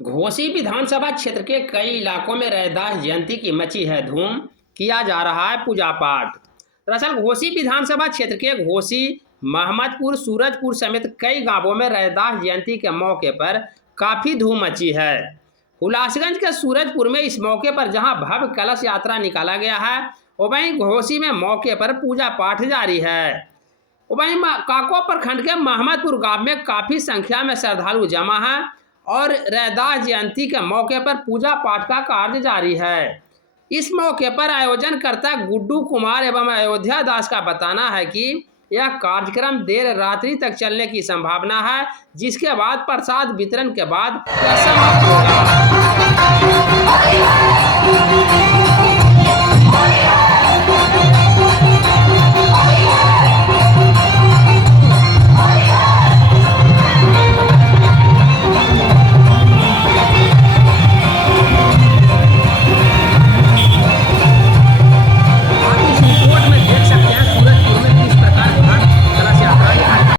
घोसी विधानसभा क्षेत्र के कई इलाकों में रैदास जयंती की मची है धूम। किया जा रहा है पूजा पाठ। दरअसल घोसी विधानसभा क्षेत्र के घोसी, महमदपुर, सूरजपुर समेत कई गांवों में रैदास जयंती के मौके पर काफी धूम मची है। हुलासगंज के सूरजपुर में इस मौके पर जहां भव्य कलश यात्रा निकाला गया है, वहीं घोसी में मौके पर पूजा पाठ जारी है। वहीं काको प्रखंड के महमदपुर गांव में काफी संख्या में श्रद्धालु जमा हैं और रैदास जयंती के मौके पर पूजा पाठ का कार्य जारी है। इस मौके पर आयोजनकर्ता गुड्डू कुमार एवं अयोध्या दास का बताना है कि यह कार्यक्रम देर रात्रि तक चलने की संभावना है, जिसके बाद प्रसाद वितरण के बाद यह समाप्त होगा।